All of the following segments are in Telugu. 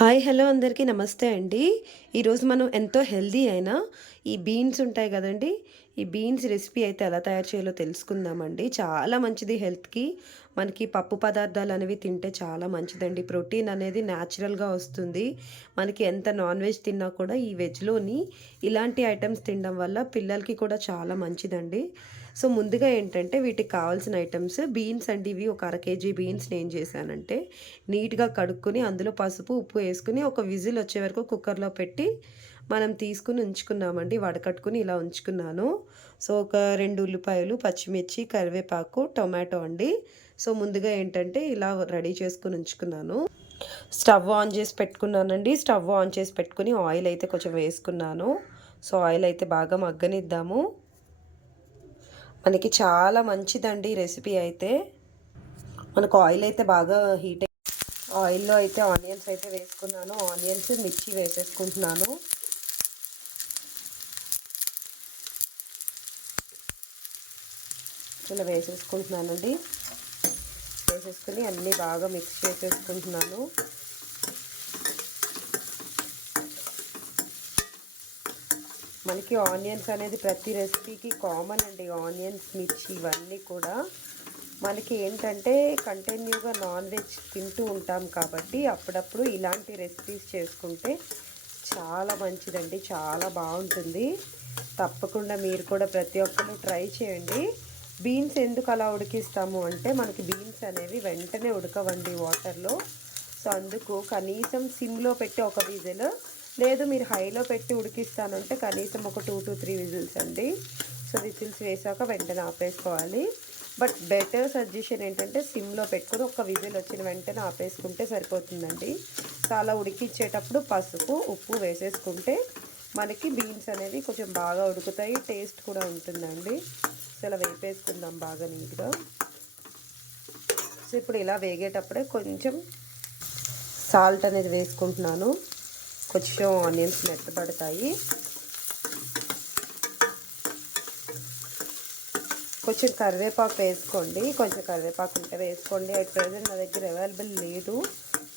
హాయ్ హలో అందరికీ నమస్తే అండి. ఈరోజు మనం ఎంతో హెల్దీ అయినా ఈ బీన్స్ ఉంటాయి కదండి. ఈ బీన్స్ రెసిపీ అయితే ఎలా తయారు చేయాలో తెలుసుకుందామండి. చాలా మంచిది హెల్త్కి. మనకి పప్పు పదార్థాలు అనేవి తింటే చాలా మంచిదండి. ప్రోటీన్ అనేది న్యాచురల్గా వస్తుంది. మనకి ఎంత నాన్ వెజ్ తిన్నా కూడా ఈ వెజ్లోని ఇలాంటి ఐటమ్స్ తినడం వల్ల పిల్లలకి కూడా చాలా మంచిదండి. సో ముందుగా ఏంటంటే వీటికి కావాల్సిన ఐటమ్స్ బీన్స్ అండి. ఇవి ఒక అర కేజీ బీన్స్ నేను చేశానంటే నీట్గా కడుక్కొని అందులో పసుపు ఉప్పు వేసుకుని ఒక విజిల్ వచ్చే వరకు కుక్కర్లో పెట్టి మనం తీసుకుని ఉంచుకున్నామండి. వడకట్టుకుని ఇలా ఉంచుకున్నాను. సో ఒక రెండు ఉల్లిపాయలు పచ్చిమిర్చి కరివేపాకు టొమాటో అండి. సో ముందుగా ఏంటంటే ఇలా రెడీ చేసుకుని ఉంచుకున్నాను. స్టవ్ ఆన్ చేసి పెట్టుకున్నానండి. స్టవ్ ఆన్ చేసి పెట్టుకుని ఆయిల్ అయితే కొంచెం వేసుకున్నాను. సో ఆయిల్ అయితే బాగా మగ్గనిద్దాము. మనకి చాలా మంచిదండి రెసిపీ అయితే. మనకు ఆయిల్ అయితే బాగా హీట్ ఆయిల్లో అయితే ఆనియన్స్ అయితే వేసుకున్నాను. ఆనియన్స్ మిర్చి వేసేసుకుంటున్నాను. ఇలా వేసేసుకుంటున్నానండి. వేసేసుకుని అన్నీ బాగా మిక్స్ చేసేసుకుంటున్నాను. మనకి ఆనియన్స్ అనేది ప్రతి రెసిపీకి కామన్ అండి. ఆనియన్స్ మిర్చి ఇవన్నీ కూడా. మనకి ఏంటంటే కంటిన్యూగా నాన్ వెజ్ తింటూ ఉంటాం కాబట్టి అప్పుడప్పుడు ఇలాంటి రెసిపీస్ చేసుకుంటే చాలా మంచిదండి. చాలా బాగుంటుంది. తప్పకుండా మీరు కూడా ప్రతి ఒక్కరు ట్రై చేయండి. బీన్స్ ఎందుకు అలా ఉడికిస్తాము అంటే మనకి బీన్స్ అనేవి వెంటనే ఉడకవండి వాటర్లో. సో అందుకు కనీసం సిమ్లో పెట్టి ఒక విజిల్ లేదు మీరు హైలో పెట్టి ఉడికిస్తానంటే కనీసం ఒక టూ టు త్రీ విజిల్స్ అండి. సో విజిల్స్ వేసాక వెంటనే ఆపేసుకోవాలి. బట్ బెటర్ సజెషన్ ఏంటంటే సిమ్లో పెట్టుకొని ఒక విజిల్ వచ్చిన వెంటనే ఆపేసుకుంటే సరిపోతుందండి. సో అలా ఉడికించేటప్పుడు పసుపు ఉప్పు వేసేసుకుంటే మనకి బీన్స్ అనేవి కొంచెం బాగా ఉడుకుతాయి. టేస్ట్ కూడా ఉంటుందండి. సో ఇలా వేపేసుకుందాం బాగా నీట్గా. సో ఇప్పుడు ఇలా వేగేటప్పుడే కొంచెం సాల్ట్ అనేది వేసుకుంటున్నాను. కొంచెం ఆనియన్స్ మెత్తబడతాయి. కొంచెం కరివేపాకు వేసుకోండి. కొంచెం కరివేపాకు ఉంటే వేసుకోండి. అట్ ప్రజెంట్ నా దగ్గర అవైలబుల్ లేదు.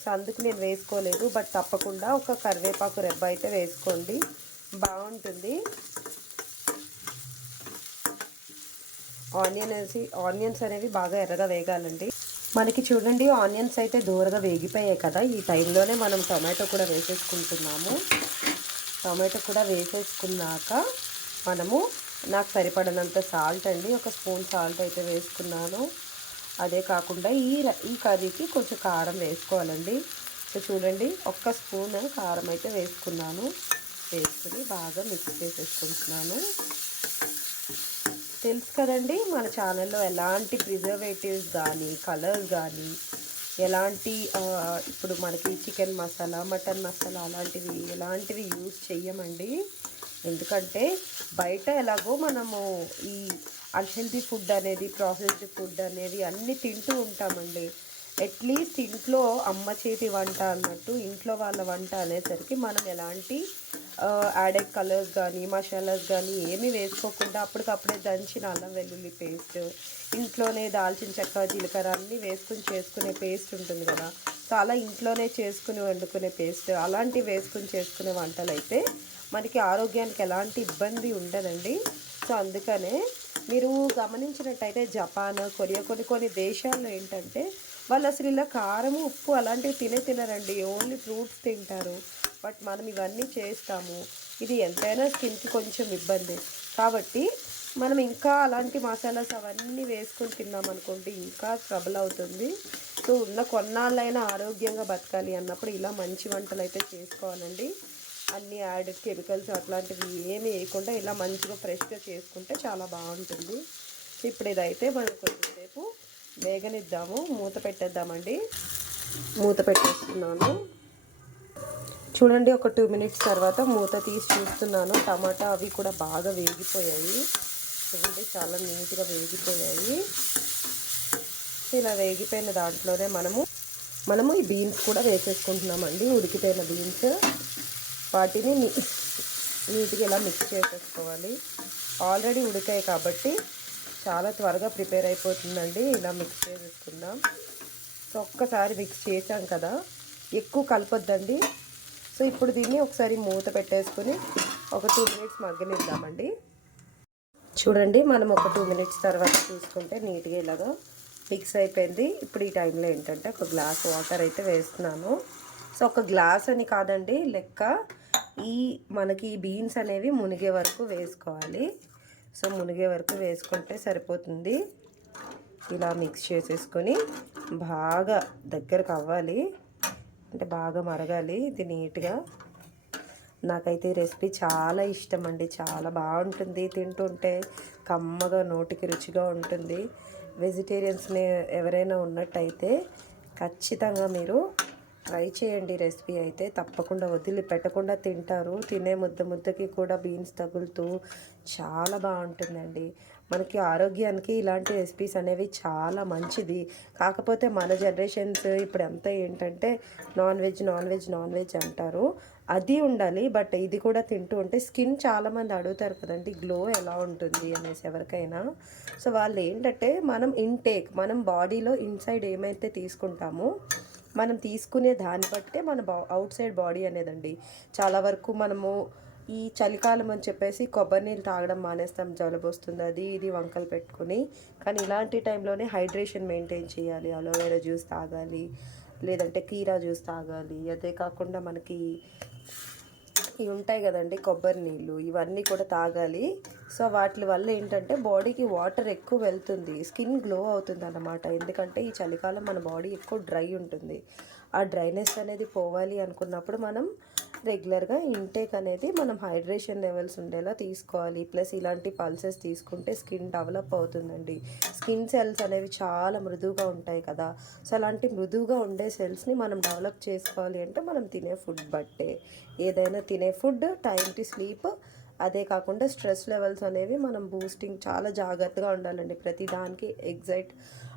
సో అందుకు నేను వేసుకోలేదు. బట్ తప్పకుండా ఒక కరివేపాకు రెబ్బ అయితే వేసుకోండి. బాగుంటుంది. ఆనియన్ వేసి ఆనియన్స్ అనేవి బాగా ఎర్రగా వేగాలండి. మనకి చూడండి ఆనియన్స్ అయితే దూరగా వేగిపోయాయి కదా. ఈ టైంలోనే మనం టొమాటో కూడా వేసేసుకుంటున్నాము. టొమాటో కూడా వేసేసుకున్నాక మనము నాకు సరిపడినంత సాల్ట్ అండి ఒక స్పూన్ సాల్ట్ అయితే వేసుకున్నాను. అదే కాకుండా ఈ ఈ కర్రీకి కొంచెం కారం వేసుకోవాలండి. సో చూడండి ఒక్క స్పూన్ కారం అయితే వేసుకున్నాను. వేసుకుని బాగా మిక్స్ చేసేసుకుంటున్నాను. తెలుసు కదండి మన ఛానల్లో ఎలాంటి ప్రిజర్వేటివ్స్ కానీ కలర్స్ కానీ ఎలాంటి ఇప్పుడు మనకి చికెన్ మసాలా మటన్ మసాలా అలాంటివి ఎలాంటివి యూజ్ చెయ్యమండి. ఎందుకంటే బయట ఎలాగో మనము ఈ అన్హెల్దీ ఫుడ్ అనేది ప్రాసెస్డ్ ఫుడ్ అనేది అన్నీ తింటూ ఉంటామండి. అట్లీస్ట్ ఇంట్లో అమ్మ చేతి వంట అన్నట్టు ఇంట్లో వాళ్ళ వంట అనేసరికి మనం ఎలాంటి యాడెడ్ కలర్స్ కానీ మసాలాస్ కానీ ఏమీ వేసుకోకుండా అప్పటికప్పుడే దంచిన అల్లం వెల్లుల్లి పేస్ట్ ఇంట్లోనే దాల్చిన చెక్క జీలకర్ర అన్నీ వేసుకుని చేసుకునే పేస్ట్ ఉంటుంది కదా. సో అలా ఇంట్లోనే చేసుకుని వండుకునే పేస్ట్. అలాంటివి వేసుకుని చేసుకునే వంటలు అయితే మనకి ఆరోగ్యానికి ఎలాంటి ఇబ్బంది ఉండదండి. సో అందుకనే మీరు గమనించినట్టయితే జపాన్ కొరియా కొన్ని కొన్ని దేశాల్లో ఏంటంటే వాళ్ళు అసలు ఇలా కారము ఉప్పు అలాంటివి తినే తినరండి. ఓన్లీ ఫ్రూట్స్ తింటారు. బట్ మనం ఇవన్నీ చేస్తాము. ఇది ఎంతైనా స్కిన్కి కొంచెం ఇబ్బంది. కాబట్టి మనం ఇంకా అలాంటి మసాలాస్ అవన్నీ వేసుకొని తిన్నామనుకోండి ఇంకా ట్రబుల్ అవుతుంది. సో ఉన్న కొన్నాళ్ళైనా ఆరోగ్యంగా బతకాలి అన్నప్పుడు ఇలా మంచి వంటలు అయితే చేసుకోవాలండి. అన్ని యాడెడ్ కెమికల్స్ అట్లాంటివి ఏమి వేయకుండా ఇలా మంచిగా ఫ్రెష్గా చేసుకుంటే చాలా బాగుంటుంది. ఇప్పుడు ఇదైతే మనం కొద్దిసేపు వేగనిద్దాము. మూత పెట్టేద్దామండి. మూత పెట్టేస్తున్నాను. చూడండి ఒక టూ మినిట్స్ తర్వాత మూత తీసి చూస్తున్నాను. టమాటా అవి కూడా బాగా వేగిపోయాయి. చూడండి చాలా నీట్గా వేగిపోయాయి. ఇలా వేగిపోయిన దాంట్లోనే మనము మనము ఈ బీన్స్ కూడా వేసేసుకుంటున్నామండి ఉడికిపోయిన బీన్స్ వాటిని నీట్గా ఇలా మిక్స్ చేసేసుకోవాలి. ఆల్రెడీ ఉడికాయి కాబట్టి చాలా త్వరగా ప్రిపేర్ అయిపోతుందండి. ఇలా మిక్స్ చేసేసుకుందాం. సో ఒక్కసారి మిక్స్ చేసాం కదా. ఎక్కువ కలపొద్దండి. సో ఇప్పుడు దీన్ని ఒకసారి మూత పెట్టేసుకొని ఒక టూ మినిట్స్ మగ్గనిద్దామండి. చూడండి మనం ఒక టూ మినిట్స్ తర్వాత చూసుకుంటే నీట్గా ఇలాగా మిక్స్ అయిపోయింది. ఇప్పుడు ఈ టైంలో ఏంటంటే ఒక గ్లాస్ వాటర్ అయితే వేస్తున్నాను. సో ఒక గ్లాస్ అని కాదండి లెక్క ఈ మనకి ఈ బీన్స్ అనేవి మునిగే వరకు వేసుకోవాలి. సో మునిగే వరకు వేసుకుంటే సరిపోతుంది. ఇలా మిక్స్ చేసేసుకొని బాగా దగ్గరకు అవ్వాలి. అంటే బాగా మరగాలి ఇది నీట్గా. నాకైతే ఈ రెసిపీ చాలా ఇష్టం అండి చాలా బాగుంటుంది. తింటుంటే కమ్మగా నోటికి రుచిగా ఉంటుంది. వెజిటేరియన్స్ని ఎవరైనా ఉన్నట్టయితే ఖచ్చితంగా మీరు ట్రై చేయండి రెసిపీ అయితే. తప్పకుండా వదిలి పెట్టకుండా తింటారు. తినే ముద్ద ముద్దకి కూడా బీన్స్ తగులుతూ చాలా బాగుంటుందండి. మనకి ఆరోగ్యానికి ఇలాంటి రెసిపీస్ అనేవి చాలా మంచిది. కాకపోతే మన జనరేషన్స్ ఇప్పుడు అంతా ఏంటంటే non veg non veg non veg అంటారు. అది ఉండాలి. బట్ ఇది కూడా తింటూ ఉంటే స్కిన్ చాలామంది అడుగుతారు కదండి గ్లో ఎలా ఉంటుంది? అనేసి ఎవరికైనా. సో వాళ్ళు ఏంటంటే మనం ఇంటేక్ మనం బాడీలో ఇన్సైడ్ ఏమైతే తీసుకుంటామో మనం తీసుకునే దాన్ని బట్టే మన బా అవుట్ సైడ్ బాడీ అనేదండి. చాలా వరకు మనము ఈ చలికాలం అని చెప్పేసి కొబ్బరి నీళ్ళు తాగడం మానేస్తాం జలుబు వస్తుంది అది ఇది వంకలు పెట్టుకుని. కానీ ఇలాంటి టైంలోనే హైడ్రేషన్ మెయింటైన్ చేయాలి. అలోవెరా జ్యూస్ తాగాలి లేదంటే కీరా జ్యూస్ తాగాలి. అదే కాకుండా మనకి ఇవి ఉంటాయి కదండి కొబ్బరి నీళ్ళు. ఇవన్నీ కూడా తాగాలి. సో వాటి వల్ల ఏంటంటే బాడీకి వాటర్ ఎక్కువ వెళ్తుంది. స్కిన్ గ్లో అవుతుంది అన్నమాట ఎందుకంటే ఈ చలికాలం మన బాడీ ఎక్కువ డ్రై ఉంటుంది. ఆ డ్రైనెస్ అనేది పోవాలి అనుకున్నప్పుడు మనం రెగ్యులర్గా ఇంటేక్ అనేది మనం హైడ్రేషన్ లెవెల్స్ ఉండేలా తీసుకోవాలి. ప్లస్ ఇలాంటి పల్సెస్ తీసుకుంటే స్కిన్ డెవలప్ అవుతుందండి. స్కిన్ సెల్స్ అనేవి చాలా మృదువుగా ఉంటాయి కదా. సో అలాంటి మృదువుగా ఉండే సెల్స్ని మనం డెవలప్ చేసుకోవాలి అంటే మనం తినే ఫుడ్ బట్టే. ఏదైనా తినే ఫుడ్ టైం టు స్లీప్ అదే కాకుండా స్ట్రెస్ లెవెల్స్ అనేవి మనం బూస్టింగ్ చాలా జాగ్రత్తగా ఉండాలండి. ప్రతి దానికి ఎగ్జైట్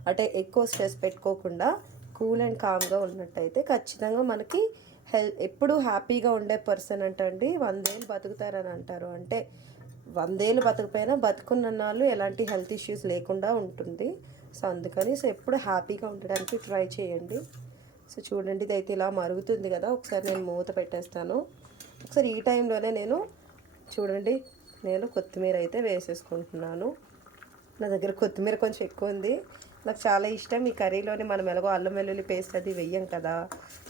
అంటే ఎక్కువ స్ట్రెస్ పెట్టుకోకుండా కూల్ అండ్ కామ్గా ఉన్నట్టయితే ఖచ్చితంగా మనకి హెల్ ఎప్పుడు హ్యాపీగా ఉండే పర్సన్ అంటండి వందేళ్ళు బతుకుతారని అంటారు. అంటే వందేళ్ళు బతుకుపోయినా బతుకున్న నాళ్ళు ఎలాంటి హెల్త్ ఇష్యూస్ లేకుండా ఉంటుంది. సో అందుకని సో ఎప్పుడు హ్యాపీగా ఉండడానికి ట్రై చేయండి. సో చూడండి ఇది అయితే ఇలా మరుగుతుంది కదా. ఒకసారి నేను మూత పెట్టేస్తాను. ఒకసారి ఈ టైంలోనే నేను చూడండి నేను కొత్తిమీర అయితే వేసేసుకుంటున్నాను. నా దగ్గర కొత్తిమీర కొంచెం ఎక్కువ ఉంది. నాకు చాలా ఇష్టం ఈ కర్రీలోని మనం ఎలాగో అల్లం వెల్లుల్లి పేస్ట్ అది వెయ్యం కదా.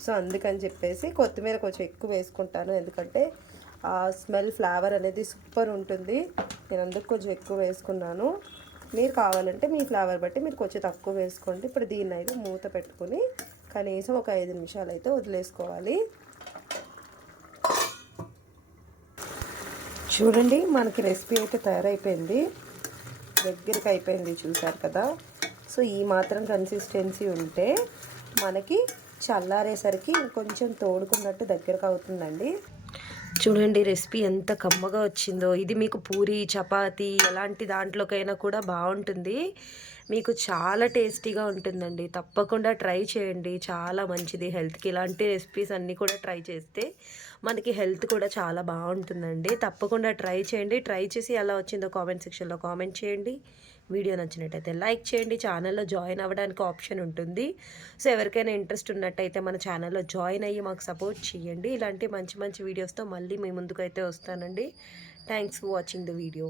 సో అందుకని చెప్పేసి కొత్తిమీర కొంచెం ఎక్కువ వేసుకుంటాను. ఎందుకంటే ఆ స్మెల్ ఫ్లేవర్ అనేది సూపర్ ఉంటుంది. నేను అందుకు కొంచెం ఎక్కువ వేసుకున్నాను. మీరు కావాలంటే మీ ఫ్లేవర్ బట్టి మీరు కొంచెం తక్కువ వేసుకోండి. ఇప్పుడు దీన్ని అయితే మూత పెట్టుకుని కనీసం ఒక ఐదు నిమిషాలు అయితే వదిలేసుకోవాలి. చూడండి మనకి రెసిపీ అయితే తయారైపోయింది. దగ్గరికి అయిపోయింది చూసారు కదా. సో ఈ మాత్రం కన్సిస్టెన్సీ ఉంటే మనకి చల్లారేసరికి కొంచెం తోడుకున్నట్టు దగ్గరకు అవుతుందండి. చూడండి రెసిపీ ఎంత కమ్మగా వచ్చిందో. ఇది మీకు పూరి చపాతీ ఎలాంటి దాంట్లోకైనా కూడా బాగుంటుంది. మీకు చాలా టేస్టీగా ఉంటుందండి. తప్పకుండా ట్రై చేయండి. చాలా మంచిది. హెల్త్కి ఇలాంటి రెసిపీస్ అన్నీ కూడా ట్రై చేస్తే మనకి హెల్త్ కూడా చాలా బాగుంటుందండి. తప్పకుండా ట్రై చేయండి. ట్రై చేసి ఎలా వచ్చిందో కామెంట్ సెక్షన్లో కామెంట్ చేయండి. వీడియో నచ్చినట్టయితే లైక్ చేయండి. ఛానల్లో జాయిన్ అవ్వడానికి ఆప్షన్ ఉంటుంది. సో ఎవరికైనా ఇంట్రెస్ట్ ఉన్నట్టయితే మన ఛానల్లో జాయిన్ అయ్యి మాకు సపోర్ట్ చేయండి. ఇలాంటి మంచి మంచి వీడియోస్తో మళ్ళీ మీ ముందుకైతే వస్తానండి. Thanks for watching the video.